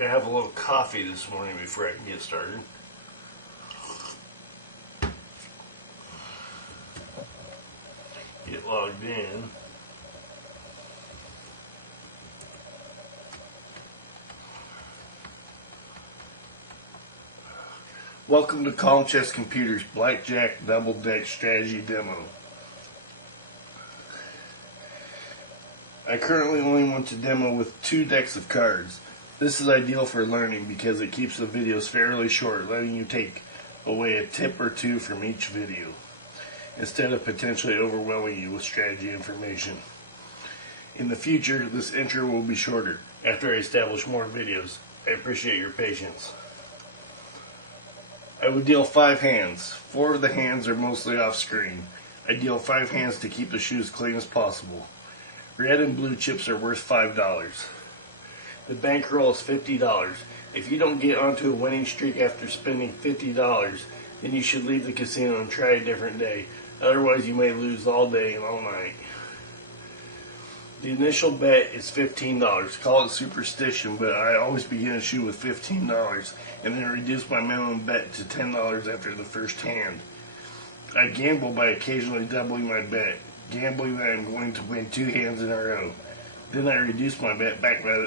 Gonna have a little coffee this morning before I can get started. Get logged in. Welcome to Calm Chess Computers BlackJack Strategy Demo. I currently only want to demo with 2 decks of cards. This is ideal for learning because it keeps the videos fairly short, letting you take away a tip or 2 from each video, instead of potentially overwhelming you with strategy information. In the future, this intro will be shorter after I establish more videos. I appreciate your patience. I would deal 5 hands. 4 of the hands are mostly off screen. I deal 5 hands to keep the shoes clean as possible. Red and blue chips are worth $5. The bankroll is $50. If you don't get onto a winning streak after spending $50, then you should leave the casino and try a different day. Otherwise, you may lose all day and all night. The initial bet is $15. Call it superstition, but I always begin a shoe with $15 and then reduce my minimum bet to $10 after the first hand. I gamble by occasionally doubling my bet, gambling that I'm going to win 2 hands in a row. Then I reduce my bet back down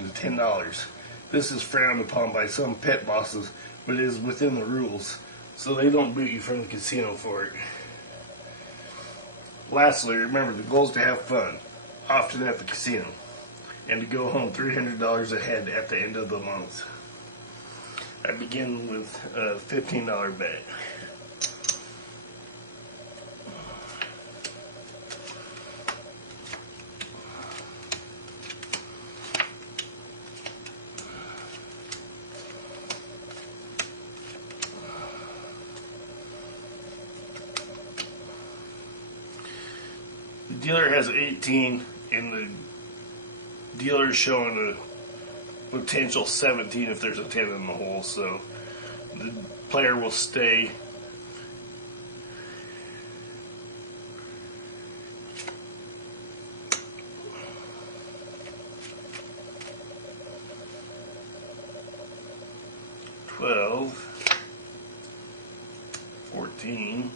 to $10. This is frowned upon by some pit bosses, but it is within the rules, so they don't boot you from the casino for it. Lastly, remember the goal is to have fun, often at the casino, and to go home $300 ahead at the end of the month. I begin with a $15 bet. The dealer has 18 and the dealer is showing a potential 17 if there's a 10 in the hole, so the player will stay. $12, $14,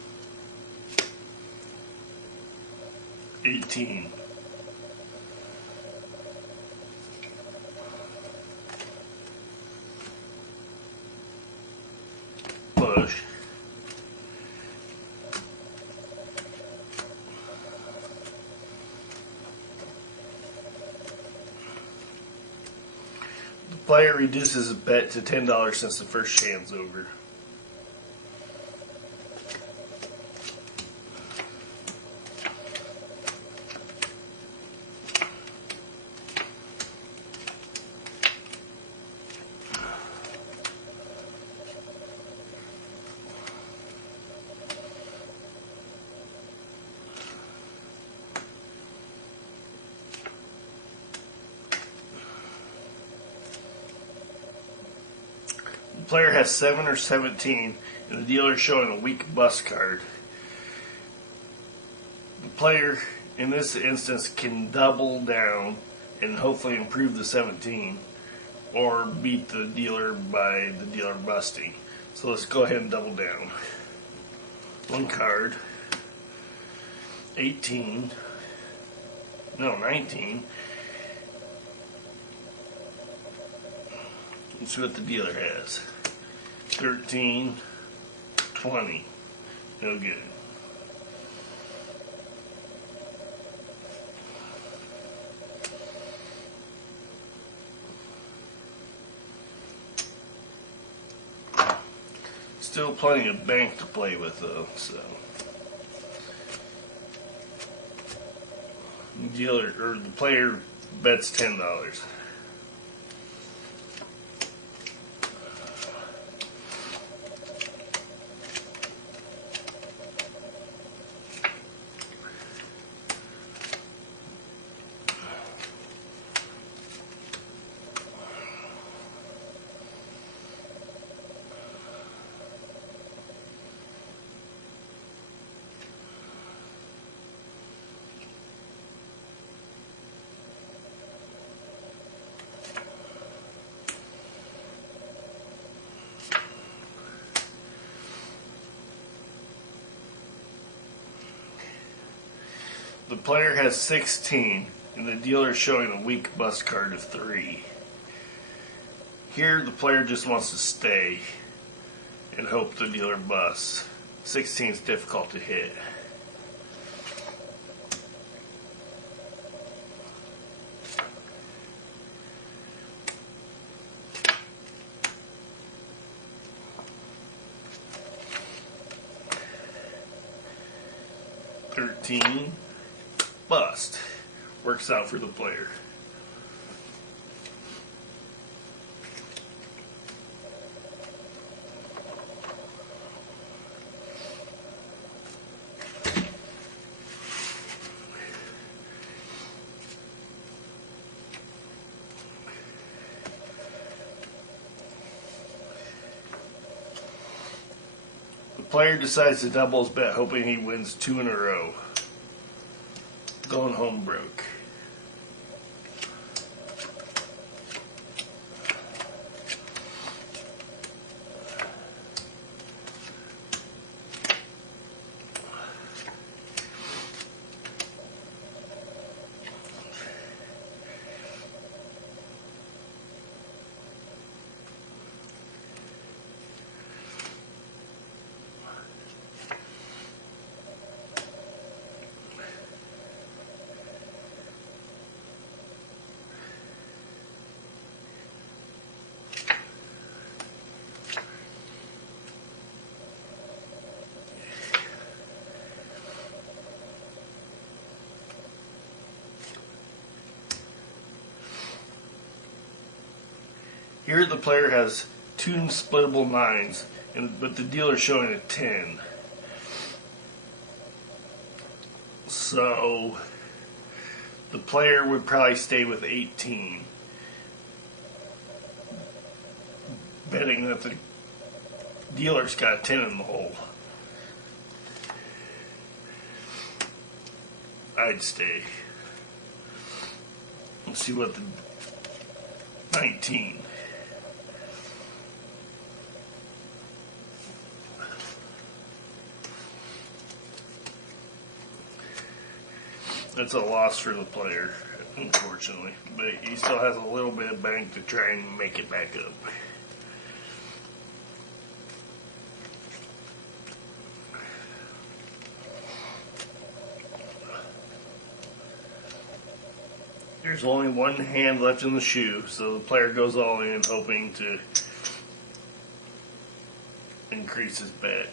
$18. Push. The player reduces his bet to $10 since the first hand's over. The player has 7 or 17, and the dealer is showing a weak bust card. The player, in this instance, can double down and hopefully improve the 17, or beat the dealer by the dealer busting. So let's go ahead and double down. 1 card, 19. Let's see what the dealer has. 13, 20. No good. Still plenty of bank to play with though, so. The dealer, or the player, bets $10. The player has 16, and the dealer is showing a weak bust card of 3. Here, the player just wants to stay and hope the dealer busts. 16 is difficult to hit. $13, bust. Works out for the player. The player decides to double his bet, hoping he wins 2 in a row. Going home broke. Here the player has 2 splittable 9s, but the dealer is showing a 10. So the player would probably stay with 18, betting that the dealer's got a 10 in the hole. I'd stay. Let's see what the 19. It's a loss for the player, unfortunately, but he still has a little bit of bank to try and make it back up. There's only one hand left in the shoe, so the player goes all in, hoping to increase his bet.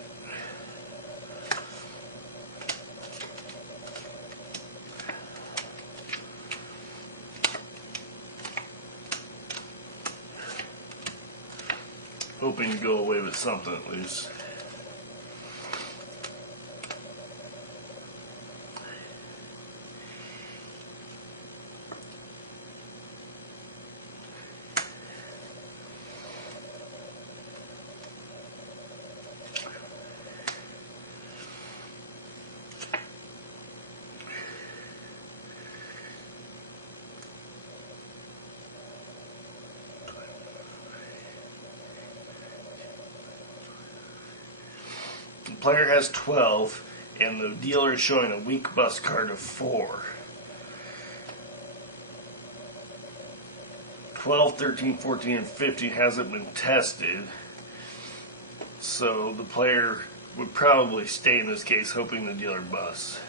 Hoping to go away with something at least. The player has 12, and the dealer is showing a weak bust card of 4. 12, 13, 14, and 15 hasn't been tested, so the player would probably stay in this case, hoping the dealer busts.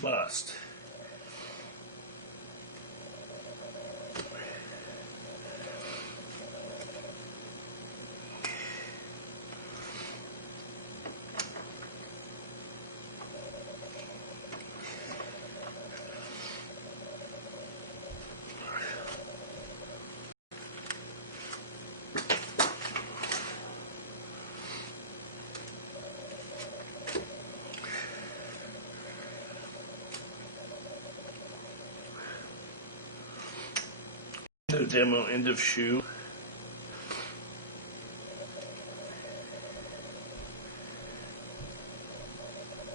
Bust. End of demo, end of shoe.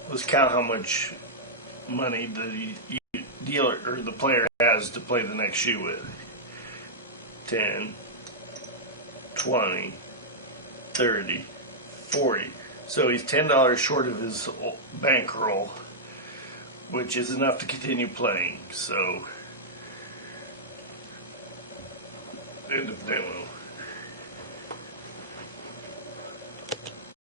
Let's count how much money the dealer or the player has to play the next shoe with. 10, 20, 30, 40. So he's $10 short of his bankroll, which is enough to continue playing. So, end of demo.